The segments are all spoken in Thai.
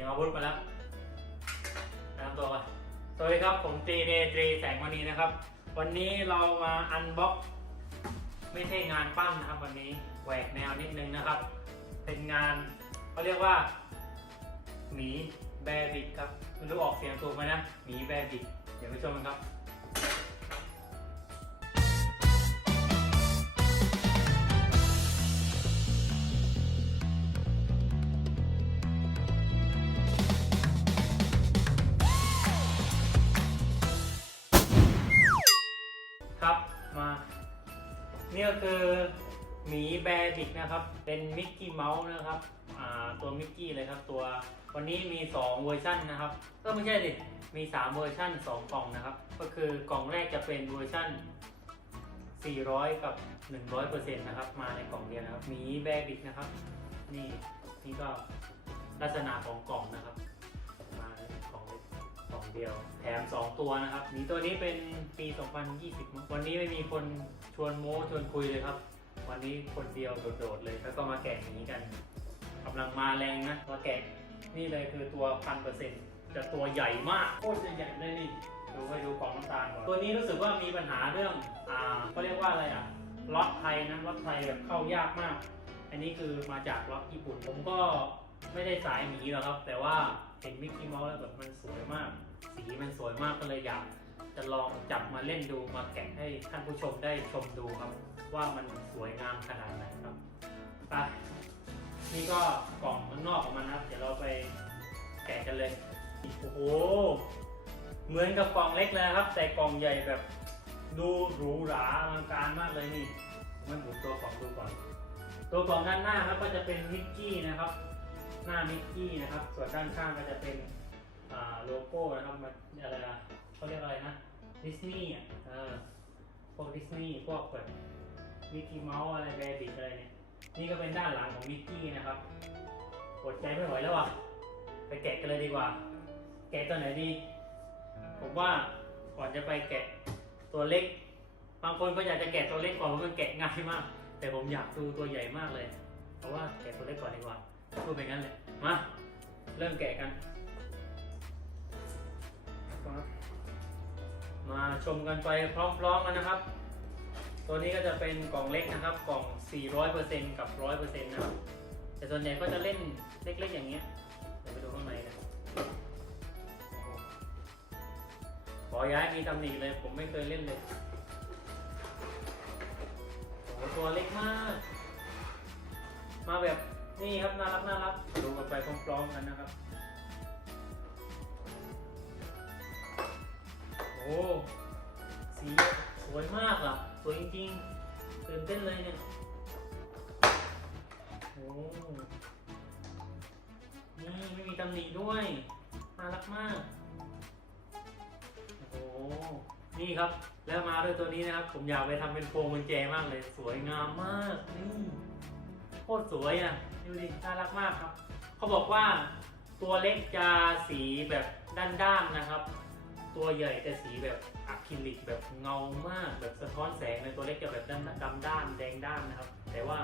ียงอาวุธมาแล้วแนะนำตัวก่อนสวัสดีครับ ผมตีเดตรีแสงมณีนะครับ วันนี้เรามาอันบ็อกไม่ใช่งานปั้นนะครับ วันนี้แหวกแนวนิดนึงนะครับ เป็นงานเขาเรียกว่าหมีแบบิกครับไม่รู้ออกเสียงถูกไหมนะหมีแบบิกเดี๋ยวไปชมกันครับ คือหมีแบร์บิกนะครับ เป็นมิกกี้เมาส์นะครับตัวมิกกี้เลยครับตัววันนี้มี 2 เวอร์ชันนะครับก็ไม่ใช่ดิมี 3 เวอร์ชัน2 กล่องนะครับ ก็คือกล่องแรกจะเป็นเวอร์ชัน400 กับ 100%นะครับ มาในกล่องเดียวนะครับหมีแบร์บิกนะครับ นี่นี่ก็ลักษณะของกล่องนะครับ กกล่องเดียว แถม 2 ตัวนะครับหมีตัวนี้เป็นปี 2020มั้งวันนี้ไม่มีคนชวนโม้ชวนคุยเลยครับ วันนี้คนเดียวโดดๆเลย แล้วก็มาแกะหมีกันกำลังมาแรงนะมาแกะนี่เลยคือตัวพันเปอร์เซ็นต์จะตัวใหญ่มากโคตรจะใหญ่เลยนี่ดูไปดูกล่องน้ำตาลก่อนตัวนี้รู้สึกว่ามีปัญหาเรื่องอ่าเขาเรียกว่าอะไรอะล็อตไทยนะล็อตไทยแบบเข้ายากมาก อันนี้คือมาจากล็อตญี่ปุ่น ผมก็ไม่ได้สายหมีหรอกครับ แต่ว่า เห็นมิกกี้เมาส์แล้วแบบมันสวยมาก สีมันสวยมากก็เลยอยากจะลองจับมาเล่นดูมาแกะให้ท่านผู้ชมได้ชมดูครับ ว่ามันสวยงามขนาดไหนครับไปนี่ก็กล่องข้างนอกของมันนะครับเดี๋ยวเราไปแกะกันเลยโอ้โหเหมือนกับกล่องเล็กเลยครับ แต่กล่องใหญ่แบบดูหรูหราอลังการมากเลยนี่มันหมุนตัวกล่องดูก่อน ตัวกล่องด้านหน้าครับก็จะเป็นมิกกี้นะครับ น้ามิกกี้นะครับ ส่วนด้านข้างก็จะเป็นโลโก้นะครับมันอะไรนะเขาเรียกอะไรนะดิสนีย์อะพวกดิสนีย์พวกแบบมิกกี้เมาส์อะไรแบบิกอะไรเนี่ยนี่ก็เป็นด้านหลังของมิกกี้นะครับอดใจไม่ไหวแล้วอะไปแกะกันเลยดีกว่า แกะตัวไหนดี ผมว่าก่อนจะไปแกะตัวเล็ก บางคนก็อยากจะแกะตัวเล็กก่อนเพราะมันแกะง่ายมาก แต่ผมอยากดูตัวใหญ่มากเลย เพราะว่าแกะตัวเล็กก่อนดีกว่าพูดไปงั้นเลย มา เริ่มแกะกันมาชมกันไปพร้อมๆกันนะครับ ตัวนี้ก็จะเป็นกล่องเล็กนะครับ กล่อง 400%กับ 100%นะครับ แต่ส่วนใหญ่ก็จะเล่นเล็กๆอย่างเงี้ย เดี๋ยวไปดูข้างในนโอ้โหขอย้ายมีตำหนิเลย ผมไม่เคยเล่นเลยโอ้ตัวเล็กมาก มาแบบ นี่ครับน่ารักน่ารักดูกันไปพร้อมๆกันนะครับ โอ้สีสวยมากอะ สวยจริงๆตื่นเต้นเลยเนี่ยโอ้นี่ไม่มีตำหนิด้วยน่ารักมากโอ้โหนี่ครับแล้วมาด้วยตัวนี้นะครับ ผมอยากไปทำเป็นพวงกุญแจมากเลย สวยงามมากนี่โคตรสวยอะ ดูดิน่ารักมากครับ เขาบอกว่าตัวเล็กจะสีแบบด้านๆนะครับ ตัวใหญ่จะสีแบบอะคริลิกแบบเงามากแบบสะท้อนแสงเลยตัวเล็กจะแบบดำดำด้านแดงด้านนะครับ แต่ว่า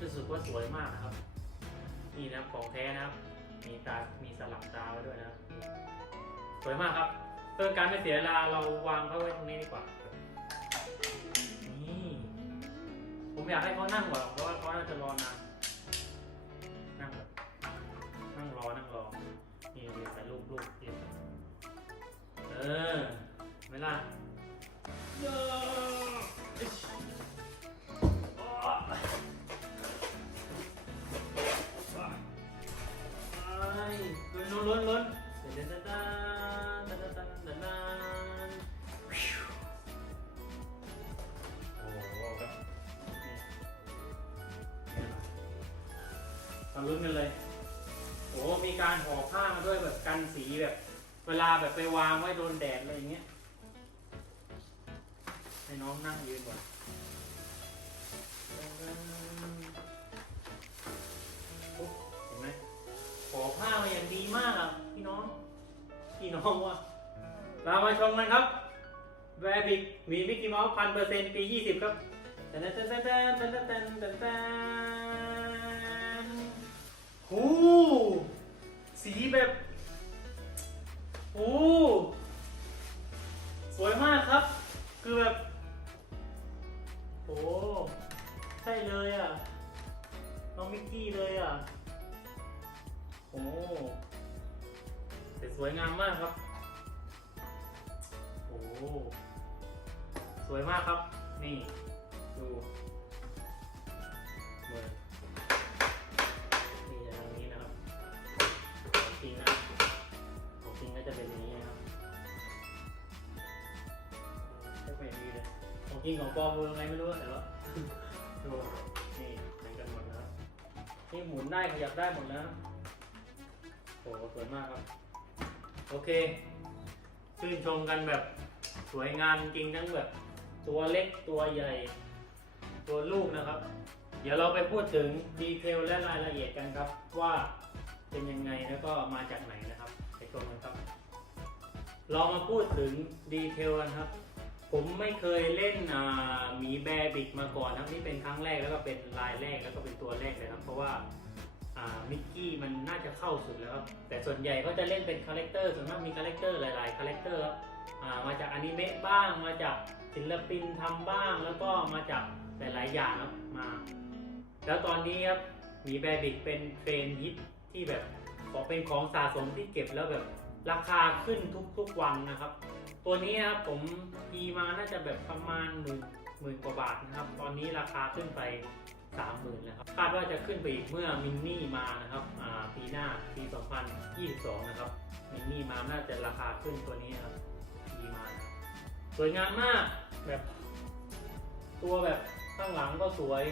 รู้สึกว่าสวยมากนะครับ นี่นะของแท้นะครับ มีตา มีสลับตาไว้ด้วยนะครับสวยมากครับเพื่อการไม่เสียเวลาเราวางเขาไว้ตรงนี้ดีกว่านี่ผมอยากให้เขานั่งก่อนเพราะว่าเขาน่าจะรอนานนั่ อนั่งรอนี่เรียวใส่รูปรูปเรียนเออไม่ล่ะเยอะอิ๊ชอ้าวไปล้นล้นล้น แบบไปวางไว้โดนแดดอะไรอย่างเงี้ย ให้น้องนั่งยืนก่อนปุ๊บเห็นไหมห่อผ้ามาอย่างดีมากอะพี่น้อง พี่น้องว่ะเรามาชมกันครับ แวร์บิกมีมิกกี้เมาส์พันเปอร์เซ็นต์ปียี่สิบครับแตนแตนแตนแตนแตนแตนแตนตนแตนหูสีแบบ โอ้สวยมากครับ คือแบบ โอ้ใช่เลยอะ น้องมิกกี้เลยอะ โอ้แต่สวยงามมากครับ โอ้ สวยมากครับ นี่ ดู ริงของปลอมมือไงไม่รู้แต่ว่าดูนี่เหมือนกันหมดนะครับนี่หมุนได้ขยับได้หมดแล้วนะโอ้สวยมากครับ โอเคชื่นชมกันแบบสวยงามจริงทั้งแบบตัวเล็กตัวใหญ่ ตัวลูกนะครับ เดี๋ยวเราไปพูดถึงดีเทลและรายละเอียดกันครับ ว่าเป็นยังไงแล้วก็มาจากไหนนะครับไปชมกันครับ เรามาพูดถึงดีเทลกันครับ ผมไม่เคยเล่นหมีแบร์บิกมาก่อนครับนี่เป็นครั้งแรกแล้วก็เป็นลายแรกแล้วก็เป็นตัวแรกเลยครับ เพราะว่ามิกกี้มันน่าจะเข้าสุดแล้วครับ แต่ส่วนใหญ่ก็จะเล่นเป็นคาแรคเตอร์ส่วนมากมีคาแรคเตอร์หลายๆคาแรคเตอร์ครับมาจากอนิเมะบ้างมาจากศิลปินทำบ้าง แล้วก็มาจากหลายๆอย่างครับมา แล้วตอนนี้ครับมีแบร์บิกเป็นเทรนด์ฮิตที่แบบขอเป็นของสะสมที่เก็บแล้วแบบราคาขึ้นทุกๆวันนะครับ ตัวนี้นะครับผมพีมาน่าจะแบบประมาณหมื่นหมื่นกว่าบาทนะครับ ตอนนี้ราคาขึ้นไปสามหมื่นแล้วครับคาดว่าจะขึ้นไปอีกเมื่อมินนี่มานะครับปีหน้าปี2022 นะครับ มินนี่มาน่าจะราคาขึ้นตัวนี้นะครับพีมาสวยงามมากแบบ ตัวแบบข้างหลังก็สวย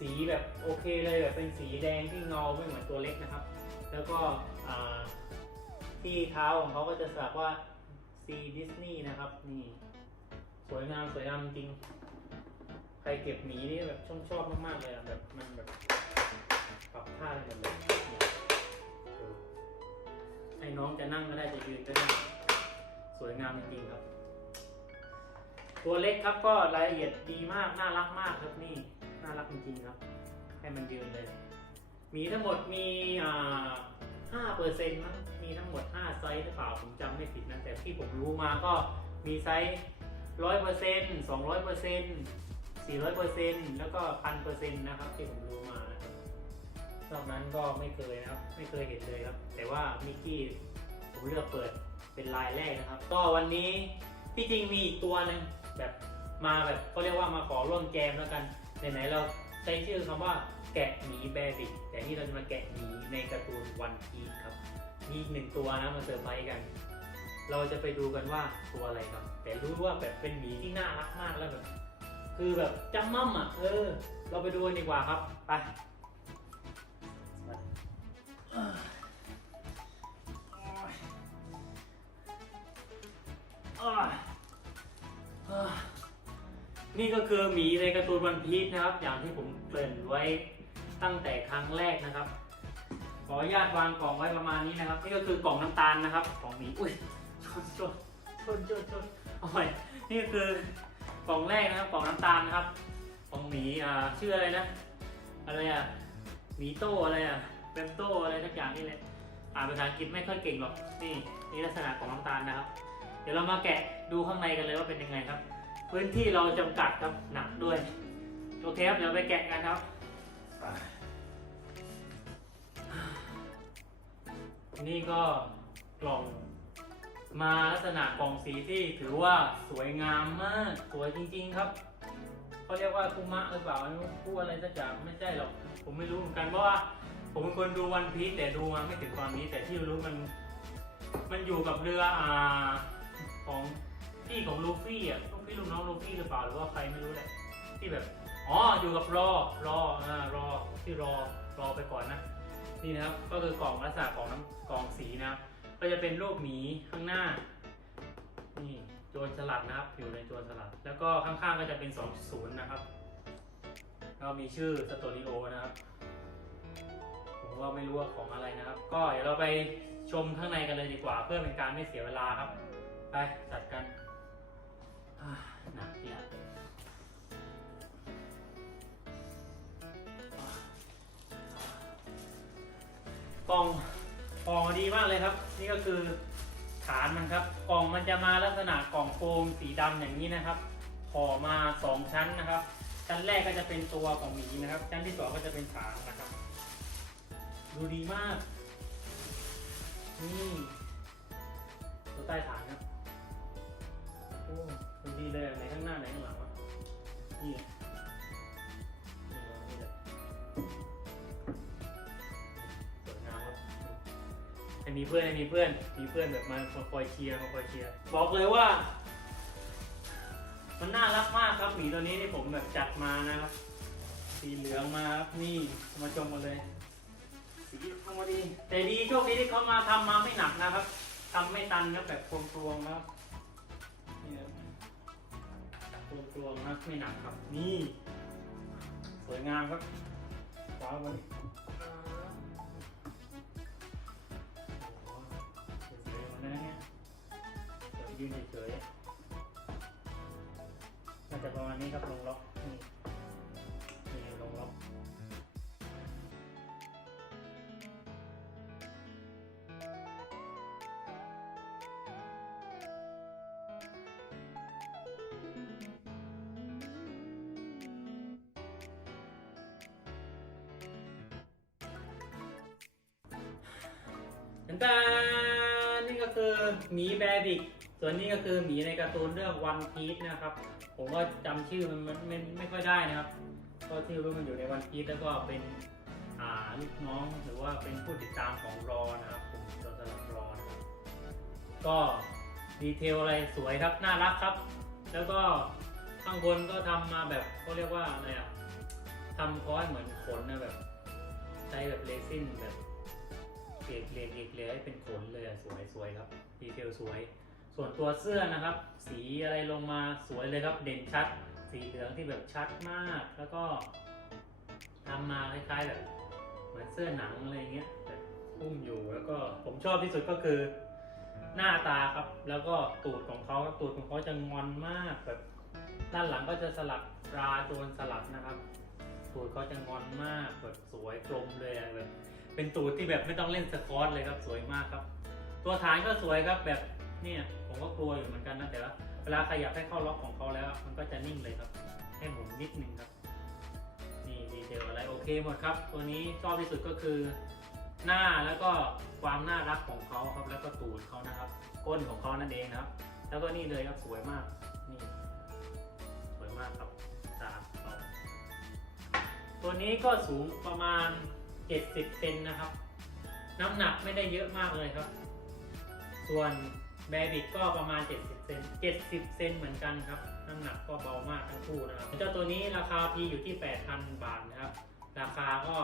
สีแบบโอเคเลยแบบเป็นสีแดงที่เงาไม่เหมือนตัวเล็กนะครับ แล้วก็ที่เท้าของเขาก็จะสักว่า ซีดิสนีย์นะครับ นี่ สวยงามสวยงามจริง ใครเก็บหมีนี่แบบชอบชอบมากๆเลยอะแบบมันแบบปรับท่าได้หมดเลยนี่ดูให้น้องจะนั่งก็ได้จะยืนก็ได้สวยงามจริงๆครับ ตัวเล็กครับก็รายละเอียดดีมากน่ารักมากครับนี่น่ารักจริงๆครับ ให้มันยืนเลย มีทั้งหมดมีอ่า ห้าเปอร์เซ็นต์มั้งมีทั้งหมดห้าไซส์หรือเปล่าผมจำไม่ผิดนะ แต่ที่ผมรู้มาก็มีไซส์ร้อยเปอร์เซ็นต์สองร้อยเปอร์เซ็นต์สี่ร้อยเปอร์เซ็นต์แล้วก็พันเปอร์เซ็นต์นะครับที่ผมรู้มานะครับนอกนั้นก็ไม่เคยนะครับ ไม่เคยเห็นเลยครับ แต่ว่ามิกกี้ผมเลือกเปิดเป็นลายแรกนะครับ ก็วันนี้ที่จริงมีอีกตัวหนึ่งแบบมาแบบเขาเรียกว่ามาขอร่วมแจมแล้วกันไหนๆเราใช้ชื่อคำว่า แกะหมีแบบิกแต่นี่เราจะมาแกะหมีในการ์ตูนวันพีครับมีอีกหนึ่งตัวนะมาเซอร์ไพรส์กัน เราจะไปดูกันว่าตัวอะไรครับ แต่รู้ว่าแบบเป็นหมีที่น่ารักมากแล้วแบบคือแบบจำมั่มอะเออ เราไปดูกันดีกว่าครับไปนี่ก็คือหมีในการ์ตูนวันพีชนะครับ อย่างที่ผมเกริ่นไว้ ตั้งแต่ครั้งแรกนะครับ ขออนุญาตวางกล่องไว้ประมาณนี้นะครับ นี่ก็คือกล่องน้ำตาลนะครับ ของหมีอุ้ยชนชนชนชนชนเอาใหม่นี่ก็คือกล่องแรกนะครับกล่องน้ำตาลนะครับ ของหมีอ่าชื่ออะไรนะอะไรอะหมีโต้อะไรอะเบมโต้อะไรสักอย่างนี่แหละอ่านภาษาอังกฤษไม่ค่อยเก่งหรอกนี่นี่ลักษณะของน้ำตาลนะครับ เดี๋ยวเรามาแกะดูข้างในกันเลยว่าเป็นยังไงครับ พื้นที่เราจำกัดครับหนักด้วยโอเคครับเดี๋ยวไปแกะกันครับ นี่ก็กล่องมาลักษณะกล่องสีที่ถือว่าสวยงามมาก สวยจริง ๆ ครับเขาเรียกว่าคุมะหรือเปล่าไม่รู้พูดอะไรสักอย่างไม่ใช่หรอก ผมไม่รู้เหมือนกันเพราะว่า ผมเป็นคนดูวันพีแต่ดูมาไม่ถึงตอนนี้ แต่ที่รู้มันมันอยู่กับเรืออ่าของพี่ของลูฟี่อะลูกพี่ลูกน้องลูฟี่หรือเปล่าหรือว่าใครไม่รู้แหละที่แบบอ๋ออยู่กับรอรออ่ารอที่รอรอไปก่อนนะ นี่นะครับ ก็คือกล่องลักษณะของน้ำกล่องสีนะครับ ก็จะเป็นรูปหมีข้างหน้า นี่โจรสลัดนะครับ อยู่ในโจรสลัด แล้วก็ข้างๆก็จะเป็น2 0นะครับแล้วมีชื่อสตอริโอนะครับ ผมก็ไม่รู้ว่าของอะไรนะครับ ก็เดี๋ยวเราไปชมข้างในกันเลยดีกว่า เพื่อเป็นการไม่เสียเวลาครับ ไปจัดกันหนักเนี่ย กล่องดีมากเลยครับ นี่ก็คือฐานมันครับ กล่องมันจะมาลักษณะกล่องโฟมสีดำอย่างนี้นะครับห่อมาสองชั้นนะครับ ชั้นแรกก็จะเป็นตัวของหมีนะครับ ชั้นที่สองก็จะเป็นฐานนะครับ ดูดีมาก นี่ตัวใต้ฐานครับโอ้ดูดีเลยไหนข้างหน้าไหนข้างหลังวะนี่ ให้มีเพื่อนให้มีเพื่อน มีเพื่อนแบบมาคอยเชียร์มาคอยเชียร์บอกเลยว่า มันน่ารักมากครับหมีตัวนี้ที่ผมแบบจัดมานะครับ สีเหลืองมาครับนี่มาชมกันเลย สีทำมาดีแต่ดีโชคดีที่เขามาทำมาไม่หนักนะครับทำไม่ตันนะแบบพรวงๆนะครับนี่ครับพรวงๆนะไม่หนักครับ นี่ สวยงามครับว้าววันนี้ ยืนเฉยๆน่าจะประมาณนี้ครับลงล็อกนี่นี่ลงล็อกแต่นี่ก็คือหมีแบบิก ส่วนนี้ก็คือหมีในการ์ตูนเรื่องวันพี e นะครับ ผมก็จำชื่อมันมันไม่ไม่ค่อยได้นะครับ ก็ชื่อว่ามันอยู่ในวันพี e แล้วก็เป็นอ่าลูกน้องหรือว่าเป็นผู้ติดตามของรอนะครับผมโจรสลัดรอนะครับก็ดีเทลอะไรสวยครับน่ารักครับ แล้วก็ข้างบนก็ทำมาแบบเขาเรียกว่าอะไรอะทำคอสเหมือนขนนะแบบใช้แบบเรซินแบบเกลียเกลียเกลียกเลยให้เป็นขนเลยอะสวยสวยครับ ดีเทลสวย ส่วนตัวเสื้อนะครับ สีอะไรลงมาสวยเลยครับเด่นชัด สีเหลืองที่แบบชัดมาก แล้วก็ทำมาคล้ายๆแบบเหมือนเสื้อหนังอะไรเงี้ยแบบพุ่มอยู่แล้วก็ผมชอบที่สุดก็คือ หน้าตาครับ แล้วก็ตูดของเขาตูดของเขาจะงอนมากแบบ ด้านหลังก็จะสลักตราโจรสลัดนะครับ ตูดเขาจะงอนมากแบบสวยกลมเลยแบบเป็นตูดที่แบบไม่ต้องเล่นสคอตเลยครับ สวยมากครับ ตัวฐานก็สวยครับแบบ เนี่ยผมก็กลัวอยู่เหมือนกันนะแต่ว่าเวลาขยับให้เข้าล็อกของเขาแล้ว มันก็จะนิ่งเลยครับ ให้หมุนนิดนึงครับ นี่ดีเทลอะไรโอเคหมดครับ ตัวนี้ชอบที่สุดก็คือหน้าแล้วก็ความน่ารักของเขาครับแล้วก็ตูดเขานะครับ ก้นของเขานั่นเองนะครับ แล้วก็นี่เลยครับสวยมากนี่สวยมากครับตาเขาตัวนี้ก็สูงประมาณ 70เซนนะครับ น้ำหนักไม่ได้เยอะมากเลยครับ ส่วน แบบิกก็ประมาณ 70 เซน70 เซนเหมือนกันครับ น้ำหนักก็เบามากทั้งคู่นะครับ เจ้าตัวนี้ราคาพีอยู่ที่ 8,000 บาทนะครับ ราคาก็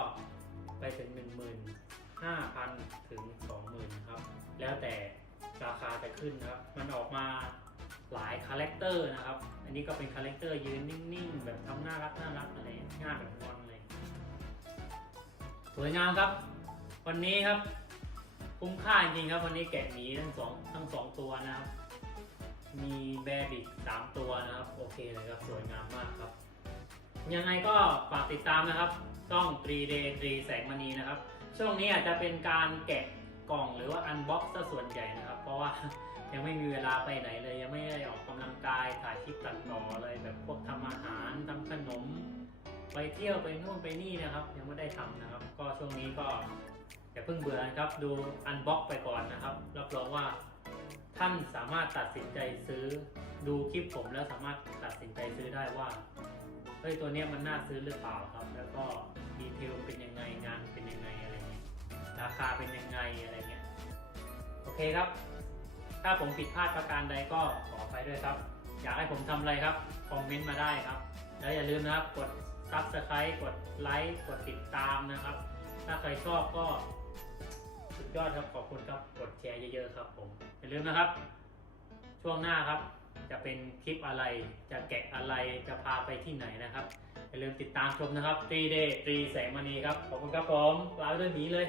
ไปถึง 15,000 ถึง 20,000 ครับ แล้วแต่ราคาจะขึ้นนะครับ มันออกมาหลายคาแรคเตอร์นะครับ อันนี้ก็เป็นคาแรคเตอร์ยืนนิ่งๆ แบบทำน่ารักน่ารักอะไรง่ายแบบงอนเลย สวยงามครับ วันนี้ครับ คุ้มค่าจริงครับวันนี้แกะหมีทั้งสองทั้งสองตัวนะครับ มีแบบิกสามตัวนะครับ โอเคเลยครับสวยงามมากครับ ยังไงก็ฝากติดตามนะครับช่อง 3day 3แสงมณีนะครับ ช่วงนี้อาจจะเป็นการแกะกล่องหรือว่าอันบ็อกซ์ซะส่วนใหญ่นะครับ เพราะว่ายังไม่มีเวลาไปไหนเลย ยังไม่ได้ออกกำลังกายถ่ายคลิปตัดต่ออะไรแบบพวกทำอาหารทำขนม ไปเที่ยวไปนู่นไปนี่นะครับ ยังไม่ได้ทำนะครับ ก็ช่วงนี้ก็ อย่าเพิ่งเบื่อนะครับ ดูอันบ็อกไปก่อนนะครับ รับรองว่าท่านสามารถตัดสินใจซื้อ ดูคลิปผมแล้วสามารถตัดสินใจซื้อได้ว่าเฮ้ยตัวนี้มันน่าซื้อหรือเปล่าครับ แล้วก็ดีเทลเป็นยังไงงานเป็นยังไงอะไรเงี้ยราคาเป็นยังไงอะไรเงี้ยโอเคครับ ถ้าผมผิดพลาดประการใดก็ขออภัยด้วยครับ อยากให้ผมทำอะไรครับคอมเมนต์มาได้ครับ แล้วอย่าลืมนะครับกด Subscribe กดไลค์กดติดตามนะครับ ถ้าใครชอบก็ สุดยอดครับขอบคุณครับกดแชร์เยอะๆครับผมอย่าลืมนะครับ ช่วงหน้าครับ จะเป็นคลิปอะไรจะแกะอะไรจะพาไปที่ไหนนะครับอย่าลืมติดตามชมนะครับตรีเดตรีแสงมณีครับขอบคุณครับผมลาไปด้วยหมีเลย